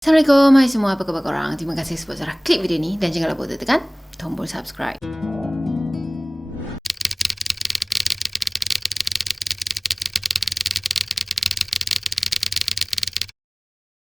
Assalamualaikum, hai semua, apa khabar korang? Terima kasih sebab sudah klik video ni dan jangan lupa untuk tekan tombol subscribe.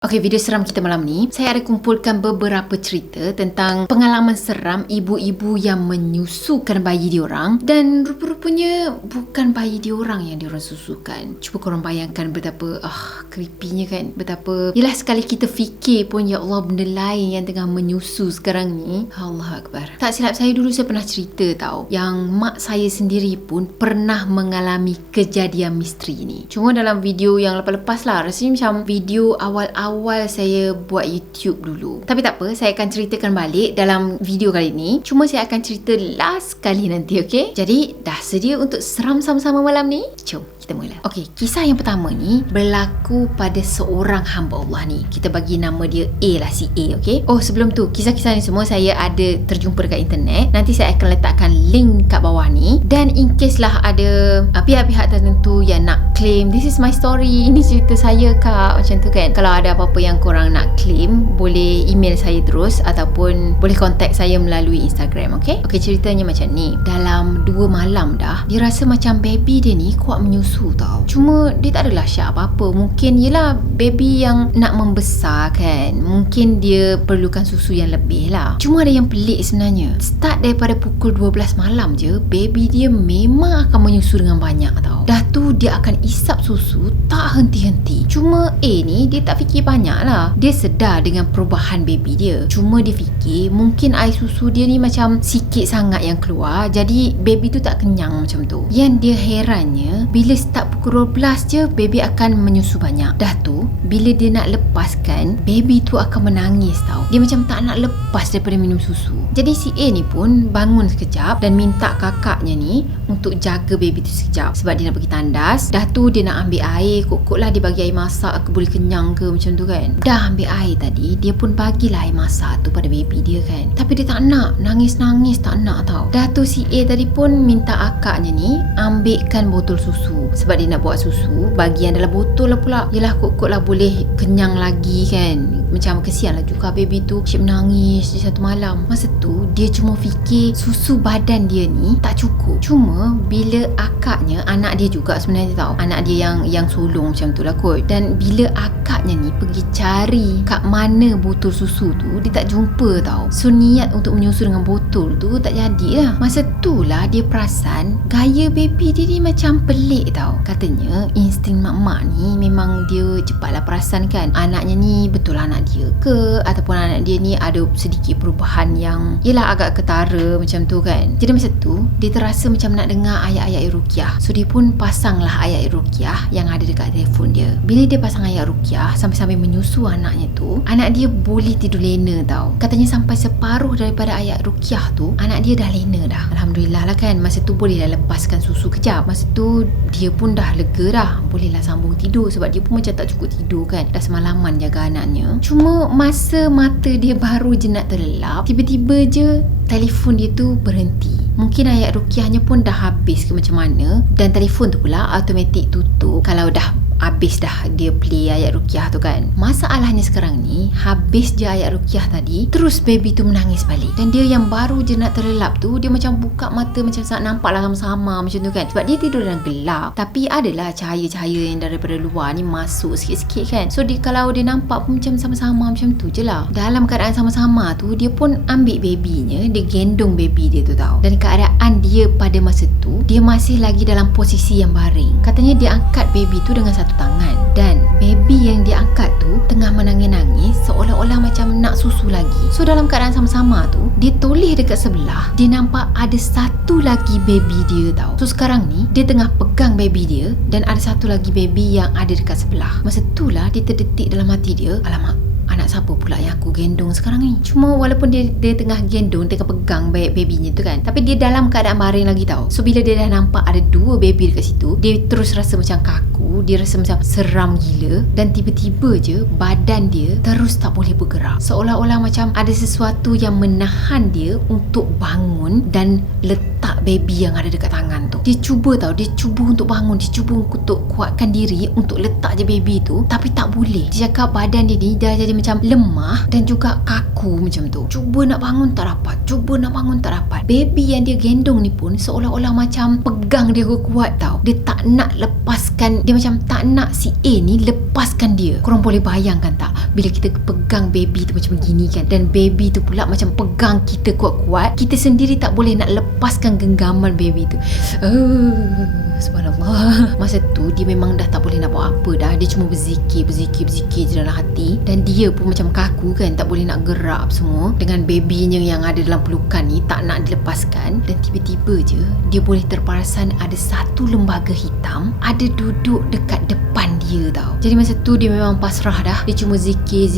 Okey, video seram kita malam ni, saya ada kumpulkan beberapa cerita tentang pengalaman seram ibu-ibu yang menyusukan bayi diorang, dan rupa-rupanya bukan bayi diorang yang diorang susukan. Cuba korang bayangkan betapa creepy-nya kan, betapa yelah sekali kita fikir pun ya Allah benda lain yang tengah menyusu sekarang ni. Allah Akbar. Tak silap saya dulu saya pernah cerita tau, yang mak saya sendiri pun pernah mengalami kejadian misteri ni. Cuma dalam video yang lepas-lepas lah, rasanya macam video awal saya buat YouTube dulu. Tapi tak apa, saya akan ceritakan balik dalam video kali ni. Cuma saya akan cerita last kali nanti, okey? Jadi, dah sedia untuk seram sama-sama malam ni? Jom kita mula. Okey, kisah yang pertama ni berlaku pada seorang hamba Allah ni. Kita bagi nama dia A lah, si A, okey? Oh, sebelum tu, kisah-kisah ni semua saya ada terjumpa dekat internet. Nanti saya akan letakkan link kat bawah ni. Dan in case lah ada pihak-pihak tertentu yang nak claim, this is my story, ini cerita saya kak, macam tu kan. Kalau ada apa-apa yang korang nak claim, boleh email saya terus ataupun boleh contact saya melalui Instagram, okey? Okey, ceritanya macam ni. Dalam 2 malam dah, dia rasa macam baby dia ni kuat menyusu tau. Cuma dia tak adalah syak apa-apa. Mungkin yelah baby yang nak membesar kan, mungkin dia perlukan susu yang lebih lah. Cuma ada yang pelik sebenarnya. Start daripada pukul 12 malam je, baby dia memang akan menyusu dengan banyak tau. Dah tu dia akan isap susu tak henti-henti. Cuma A ni dia tak fikir banyak lah. Dia sedar dengan perubahan baby dia. Cuma dia fikir mungkin air susu dia ni macam sikit sangat yang keluar, jadi baby tu tak kenyang macam tu. Yang dia herannya, bila start pukul 12 je, baby akan menyusu banyak. Dah tu bila dia nak lepaskan, baby tu akan menangis tau. Dia macam tak nak lepas daripada minum susu. Jadi si A ni pun bangun sekejap dan minta kakaknya ni untuk jaga baby tu sekejap sebab dia nak pergi tandas. Dah tu dia nak ambil air, kok-kok lah dia bagi air masak ke, boleh kenyang ke macam tu kan. Dah ambil air tadi, dia pun bagilah air masak tu pada baby dia kan. Tapi dia tak nak, nangis-nangis tak nak tau. Dah tu si A tadi pun minta akaknya ni ambilkan botol susu sebab dia nak buat susu, bagi yang dalam botol lah pula. Yelah kok-kok lah boleh kenyang lagi kan. Macam kesian lah juga baby tu, asyik menangis di satu malam. Masa tu dia cuma fikir susu badan dia ni tak cukup. Cuma bila akaknya, anak dia juga sebenarnya tau, anak dia yang sulung macam tu lah kot. Dan bila akaknya ni pergi cari kat mana botol susu tu, dia tak jumpa tau. So niat untuk menyusu dengan botol tu tak jadi lah. Masa tu lah dia perasan gaya baby dia ni macam pelik tau. Katanya insting mak-mak ni memang dia cepatlah perasan kan, anaknya ni betul anak dia ke, ataupun anak dia ni ada sedikit perubahan yang yelah agak ketara macam tu kan. Jadi masa tu dia terasa macam nak dengar ayat-ayat ruqyah. So dia pun pasanglah ayat ruqyah yang ada dekat telefon dia. Bila dia pasang ayat ruqyah sambil-sambil menyusu anaknya tu, anak dia boleh tidur lena tau. Katanya sampai separuh daripada ayat ruqyah tu, anak dia dah lena dah. Alhamdulillah lah kan. Masa tu boleh dah lepaskan susu kejap. Masa tu dia pun dah lega dah, bolehlah sambung tidur sebab dia pun macam tak cukup tidur kan, dah semalaman jaga anaknya. Cuma masa mata dia baru je nak terlelap, tiba-tiba je telefon dia tu berhenti. Mungkin ayat ruqyahnya pun dah habis ke macam mana, dan telefon tu pula automatik tutup kalau dah habis dah dia play ayat ruqyah tu kan. Masalahnya sekarang ni, habis je ayat ruqyah tadi, terus baby tu menangis balik. Dan dia yang baru je nak terlelap tu, dia macam buka mata macam nak nampak lah sama-sama macam tu kan. Sebab dia tidur dalam gelap, tapi adalah cahaya-cahaya yang daripada luar ni masuk sikit-sikit kan. So dia, kalau dia nampak pun macam sama-sama macam tu je lah. Dalam keadaan sama-sama tu, dia pun ambil babynya, dia gendong baby dia tu tau. Dan keadaan dia pada masa tu, dia masih lagi dalam posisi yang baring. Katanya dia angkat baby tu dengan satu tangan, dan baby yang dia angkat tu tengah menangis-nangis seolah-olah macam nak susu lagi. So dalam keadaan sama-sama tu, dia toleh dekat sebelah, dia nampak ada satu lagi baby dia tau. So sekarang ni dia tengah pegang baby dia, dan ada satu lagi baby yang ada dekat sebelah. Masa tu lah dia terdetik dalam hati dia, alamak, anak siapa pula yang aku gendong sekarang ni. Cuma walaupun dia tengah gendong, tengah pegang babynya tu kan, tapi dia dalam keadaan baring lagi tau. So bila dia dah nampak ada 2 baby dekat situ, dia terus rasa macam kaku. tu dia rasa macam seram gila, dan tiba-tiba je badan dia terus tak boleh bergerak, seolah-olah macam ada sesuatu yang menahan dia untuk bangun dan letak baby yang ada dekat tangan tu. Dia cuba untuk bangun, dia cuba untuk kuatkan diri untuk letak je baby tu, tapi tak boleh. Dia cakap badan dia ni dah jadi macam lemah dan juga kaku macam tu. Cuba nak bangun tak dapat. Baby yang dia gendong ni pun seolah-olah macam pegang dia kuat tau. Dia tak nak lepaskan, dia macam tak nak si A ni lepaskan dia. Korang boleh bayangkan tak, bila kita pegang baby tu macam gini kan, dan baby tu pula macam pegang kita kuat-kuat, kita sendiri tak boleh nak lepaskan genggaman baby tu. Subhanallah. Masa tu dia memang dah tak boleh nak buat apa dah. Dia cuma berzikir je dalam hati, dan dia pun macam kaku kan, tak boleh nak gerak semua, dengan babynya yang ada dalam pelukan ni tak nak dilepaskan. Dan tiba-tiba je dia boleh terperasan ada satu lembaga hitam ada duduk dekat depan dia tau. Jadi masa tu dia memang pasrah dah. Dia cuma zikir,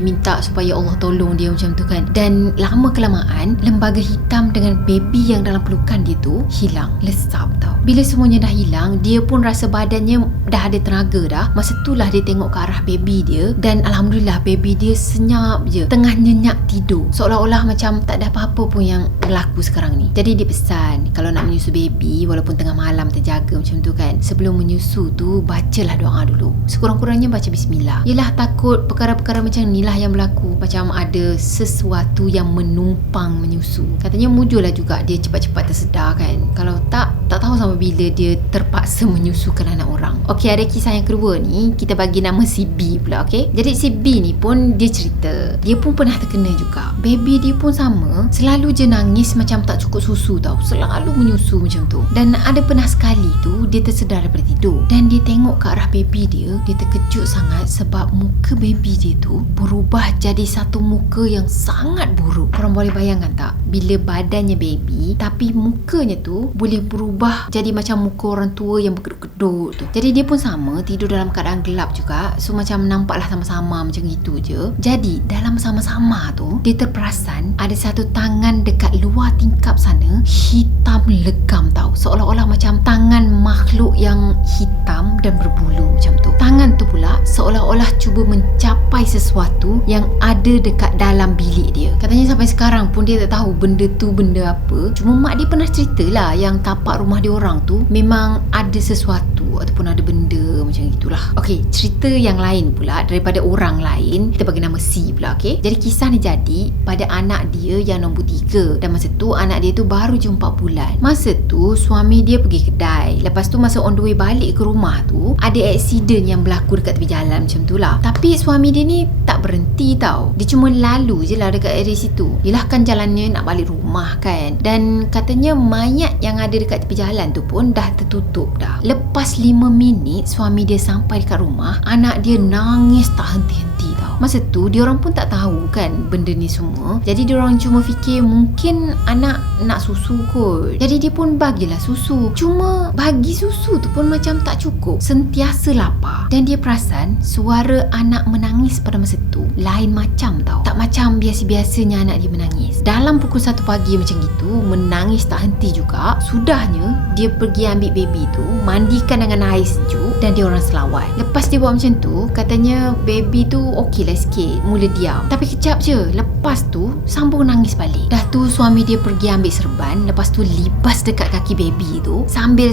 minta supaya Allah tolong dia macam tu kan. Dan lama kelamaan lembaga hitam dengan baby yang dalam pelukan dia tu hilang, lesap tau. Bila semuanya dah hilang, dia pun rasa badannya dah ada tenaga dah. Masa tu lah dia tengok ke arah baby dia, dan alhamdulillah baby dia senyap je, tengah nyenyak tidur, seolah-olah macam tak ada apa-apa pun yang berlaku sekarang ni. Jadi dia pesan, kalau nak menyusu baby walaupun tengah malam terjaga macam tu kan, sebelum menyusu tu bacalah doa dulu, sekurang-kurangnya baca bismillah. Yelah, takut perkara-perkara macam ni lah yang berlaku, macam ada sesuatu yang menumpang menyusu. Katanya mujurlah juga dia cepat-cepat tersedar kan. Kalau tak tahu sampai bila dia terpaksa menyusukan anak orang. Okey, ada kisah yang kedua ni, kita bagi nama si B pula. Okey, jadi si B ni pun dia cerita, dia pun pernah terkena juga. Baby dia pun sama, selalu je nangis macam tak cukup susu tau, selalu menyusu macam tu. Dan ada pernah sekali tu dia tersedar daripada tidur, dan dia tengok ke arah baby dia terkejut sangat sebab muka baby dia tu berubah jadi satu muka yang sangat buruk. Korang boleh bayangkan tak, bila badannya baby tapi mukanya tu boleh berubah jadi macam muka orang tua yang berkedut-kedut tu. Jadi dia pun sama, tidur dalam keadaan gelap juga, so macam nampaklah sama-sama macam gitu je. Jadi dalam sama-sama tu dia terperasan ada satu tangan dekat luar tingkap sana hitam legam tau, seolah-olah macam tangan makhluk yang hitam dan berbulu macam tu. Tangan tu pula seolah-olah cuba mencapai sesuatu yang ada dekat dalam bilik dia. Katanya sampai sekarang pun dia tak tahu benda tu benda apa. Cuma mak dia pernah ceritalah yang tapak rumah dia orang tu memang ada sesuatu ataupun ada benda macam itulah. Okey, cerita yang lain pula daripada orang lain, kita bagi nama C pula. Okey, jadi kisah ni jadi pada anak dia yang nombor 3, dan masa tu anak dia tu baru je 4 bulan. Masa tu suami dia pergi kedai, lepas tu masa on the way balik ke rumah tu ada aksiden yang berlaku dekat tepi jalan macam tu lah. Tapi suami dia ni tak berhenti tau, dia cuma lalu je lah dekat area situ. Yelah kan jalannya nak balik rumah kan, dan katanya mayat yang ada dekat tepi jalan tu pun dah tertutup dah. Lepas 5 minit suami dia sampai dekat rumah, anak dia nangis tak henti-henti tau. Masa tu diorang pun tak tahu kan benda ni semua, jadi diorang cuma fikir mungkin anak nak susu kot. Jadi dia pun bagilah susu, cuma bagi susu tu pun macam tak cukup, sentiasa lapar. Dan dia perasan suara anak menangis pada masa tu lain macam tau, tak macam biasa-biasanya anak dia menangis. Dalam pukul 1 pagi macam gitu, menangis tak henti juga. Sudahnya dia pergi ambil baby tu, mandikan dengan air sejuk, dan dia orang selawat. Lepas dia buat macam tu, katanya baby tu okey lah sikit, mula diam. Tapi kejap je, lepas tu sambung nangis balik. Dah tu suami dia pergi ambil serban, lepas tu libas dekat kaki baby tu sambil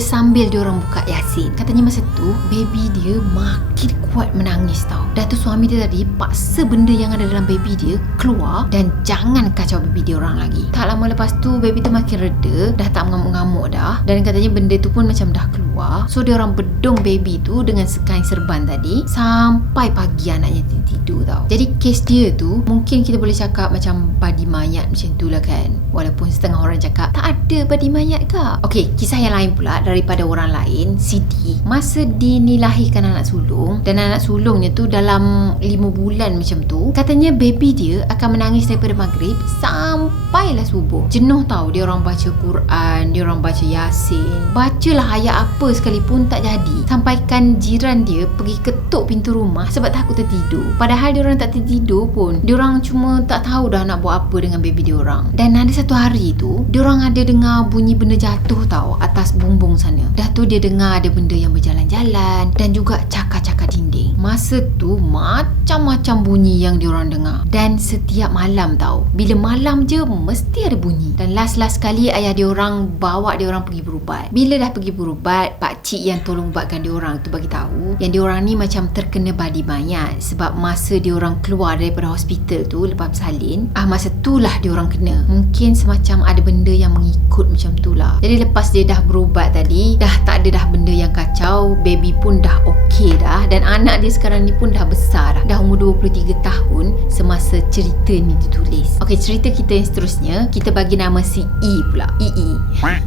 dia orang buka Yasin. Katanya masa tu baby dia makin kuat menangis tau. Dah tu suami dia tadi paksa benda yang ada dalam baby dia keluar dan jangan kacau baby dia orang lagi. Tak lama lepas tu baby tu makin reda, dah tak mengamuk-ngamuk dah, dan katanya benda tu pun macam dah keluar. So dia orang bedong baby tu dengan kain serban tadi sampai pagi anaknya tidur tau. Jadi kes dia tu mungkin kita boleh cakap macam badi mayat macam tu lah kan, walaupun setengah orang cakap tak ada badi mayat ke. Okey, kisah yang lain pula daripada orang lain. Siti masa dinilahirkan anak sulung, dan anak sulungnya tu dalam 5 bulan macam tu. Katanya baby dia akan menangis daripada maghrib sampailah subuh. Jenuh tahu, dia orang baca Quran, dia orang baca Yasin, bacalah ayat apa sekalipun tak jadi. Sampaikan jiran dia pergi ketuk pintu rumah sebab takut tertidur. Padahal dia orang tak tertidur pun. Dia orang cuma tak tahu dah nak buat apa dengan baby dia orang. Dan ada satu hari tu, dia orang ada dengar bunyi benda jatuh tahu atas bumbung sana. Dah tu dia dengar ada benda yang berjalan-jalan dan juga cakar-cakar dinding. Masa tu macam-macam bunyi yang diorang dengar. Dan setiap malam tahu, bila malam je mesti ada bunyi. Dan last sekali ayah diorang bawa diorang pergi berubat. Bila dah pergi berubat, pakcik yang tolong ubatkan diorang tu bagi tahu yang diorang ni macam terkena badi mayat. Sebab masa diorang keluar daripada hospital tu lepas bersalin, masa tu lah diorang kena. Mungkin semacam ada benda yang mengikut macam tu lah. Jadi lepas dia dah berubat tadi, dah tak ada dah benda yang kacau. Baby pun dah okey dah. Dan anak dia sekarang ni pun dah besar dah. Dah umur 23 tahun semasa cerita ni ditulis. Okey, cerita kita yang seterusnya, kita bagi nama si E pula.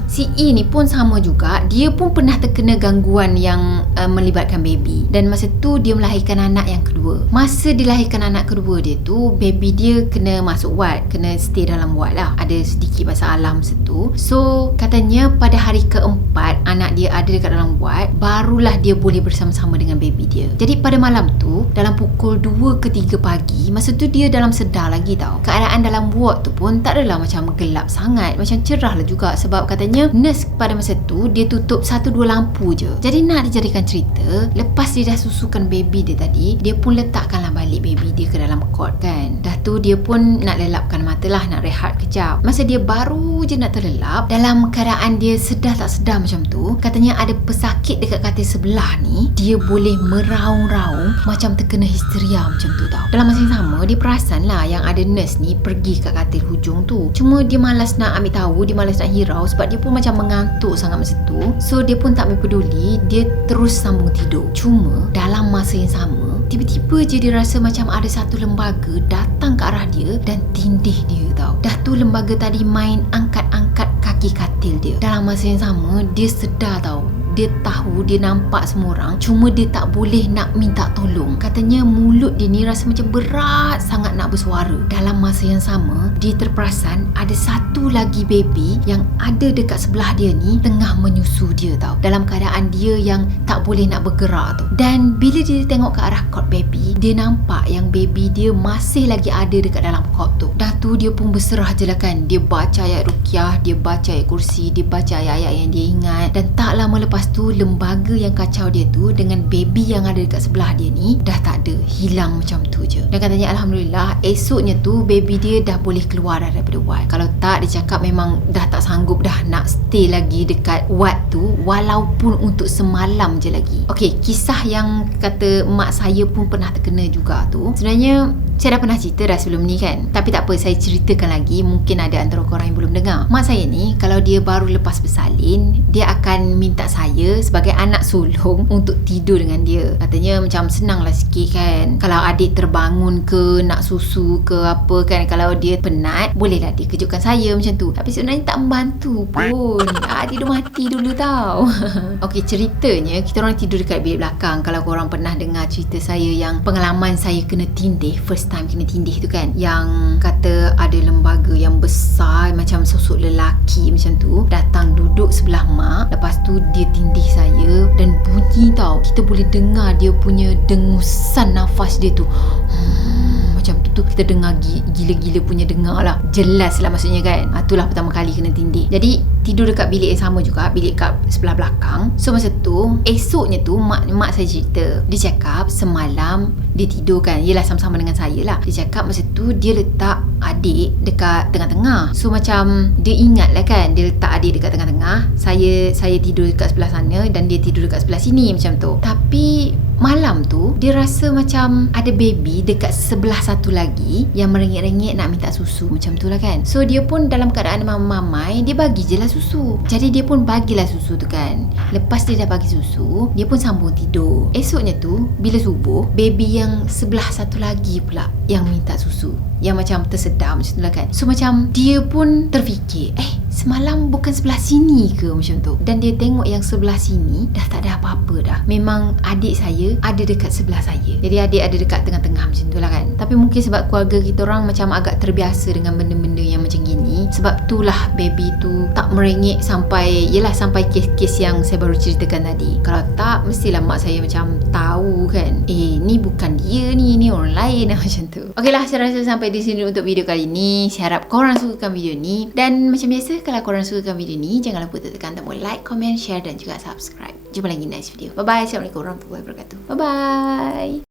Si E ni pun sama juga. Dia pun pernah terkena gangguan yang melibatkan baby. Dan masa tu dia melahirkan anak yang kedua. Masa dilahirkan anak kedua dia tu, baby dia kena masuk ward, kena stay dalam ward lah. Ada sedikit masalah masa tu. So katanya pada hari keempat anak dia ada dekat dalam ward, barulah dia boleh bersama-sama dengan baby dia. Jadi pada malam tu, dalam pukul 2 ke 3 pagi, masa tu dia dalam sedar lagi tau. Keadaan dalam ward tu pun tak adalah macam gelap sangat, macam cerah lah juga. Sebab katanya nurse pada masa tu dia tutup 1-2 lampu je. Jadi nak dijadikan cerita, lepas dia dah susukan baby dia tadi, dia pun letakkanlah balik baby dia ke dalam cot kan. Dah tu dia pun nak lelapkan mata lah, nak rehat kejap. Masa dia baru je nak terlelap, dalam keadaan dia sedar tak sedar macam tu, katanya ada pesakit dekat katil sebelah ni, dia boleh meraung-raung macam terkena histeria macam tu tau. Dalam masa yang sama, dia perasan lah yang ada nurse ni pergi kat katil hujung tu. Cuma dia malas nak ambil tahu, dia malas nak hirau sebab dia pun macam mengantuk sangat masa tu. So dia pun tak peduli, dia terus sambung tidur. Cuma dalam masa yang sama, tiba-tiba je dia rasa macam ada satu lembaga datang ke arah dia dan tindih dia tau. Dah tu lembaga tadi main angkat-angkat kaki katil dia. Dalam masa yang sama, dia sedar tau. Dia tahu, dia nampak semua orang, cuma dia tak boleh nak minta tolong. Katanya mulut dia ni rasa macam berat sangat nak bersuara. Dalam masa yang sama, dia terperasan ada satu lagi baby yang ada dekat sebelah dia ni tengah menyusu dia tau. Dalam keadaan dia yang tak boleh nak bergerak tu. Dan bila dia tengok ke arah cot baby, dia nampak yang baby dia masih lagi ada dekat dalam cot tu. Dah tu dia pun berserah je lah kan. Dia baca ayat ruqyah, dia baca ayat kursi, dia baca ayat-ayat yang dia ingat. Dan tak lama lepas tu, lembaga yang kacau dia tu dengan baby yang ada dekat sebelah dia ni dah tak ada, hilang macam tu je. Dan katanya alhamdulillah, esoknya tu baby dia dah boleh keluar daripada ward. Kalau tak, dia cakap memang dah tak sanggup dah nak stay lagi dekat ward tu walaupun untuk semalam je lagi. Okey, kisah yang kata mak saya pun pernah terkena juga tu, sebenarnya saya dah pernah cerita dah sebelum ni kan. Tapi tak apa, saya ceritakan lagi. Mungkin ada antara korang yang belum dengar. Mak saya ni, kalau dia baru lepas bersalin, dia akan minta saya sebagai anak sulung untuk tidur dengan dia. Katanya macam senang lah sikit kan. Kalau adik terbangun ke, nak susu ke apa kan, kalau dia penat, bolehlah dia kejutkan saya macam tu. Tapi sebenarnya tak membantu pun. Tidur mati dulu tau. Okey, ceritanya kita orang tidur dekat bilik belakang. Kalau korang pernah dengar cerita saya yang pengalaman saya kena tindih, first time kena tindih tu kan, yang kata ada lembaga yang besar macam sosok lelaki macam tu datang duduk sebelah mak, lepas tu dia tindih saya dan bunyi tau, kita boleh dengar dia punya dengusan nafas dia tu. Macam tu kita dengar gila-gila punya dengar lah. Jelas lah maksudnya kan. Itulah pertama kali kena tindih. Jadi tidur dekat bilik yang sama juga, bilik kat sebelah belakang. So masa tu, esoknya tu mak saya cerita, dia cakap semalam dia tidur kan, yelah sama-sama dengan saya lah. Dia cakap masa tu dia letak adik dekat tengah-tengah. So macam dia ingat lah kan, dia letak adik dekat tengah-tengah, saya tidur dekat sebelah sana dan dia tidur dekat sebelah sini macam tu. Tapi malam tu dia rasa macam ada baby dekat sebelah satu lagi yang merengek-rengek nak minta susu macam tu lah kan. So dia pun dalam keadaan mamai, dia bagi je lah susu. Jadi dia pun bagilah susu tu kan. Lepas dia dah bagi susu, dia pun sambung tidur. Esoknya tu bila subuh, baby yang sebelah satu lagi pula yang minta susu, yang macam tersedar macam tu lah kan. So macam dia pun terfikir, semalam bukan sebelah sini ke macam tu. Dan dia tengok yang sebelah sini dah tak ada apa-apa dah. Memang adik saya ada dekat sebelah saya. Jadi adik ada dekat tengah-tengah macam macam tu lah kan. Tapi mungkin sebab keluarga kita orang macam agak terbiasa dengan benda-benda yang macam gini, sebab itulah baby tu tak merengek sampai kes-kes yang saya baru ceritakan tadi. Kalau tak, mestilah mak saya macam tahu kan, ni bukan dia ni orang lain macam tu. Okeylah, saya rasa sampai di sini untuk video kali ni. Saya harap korang sukakan video ni, dan macam biasa kalau korang sukakan video ni, jangan lupa tekan tombol like, comment, share dan juga subscribe. Jumpa lagi next video. Bye bye. Assalamualaikum warahmatullahi wabarakatuh. Bye bye.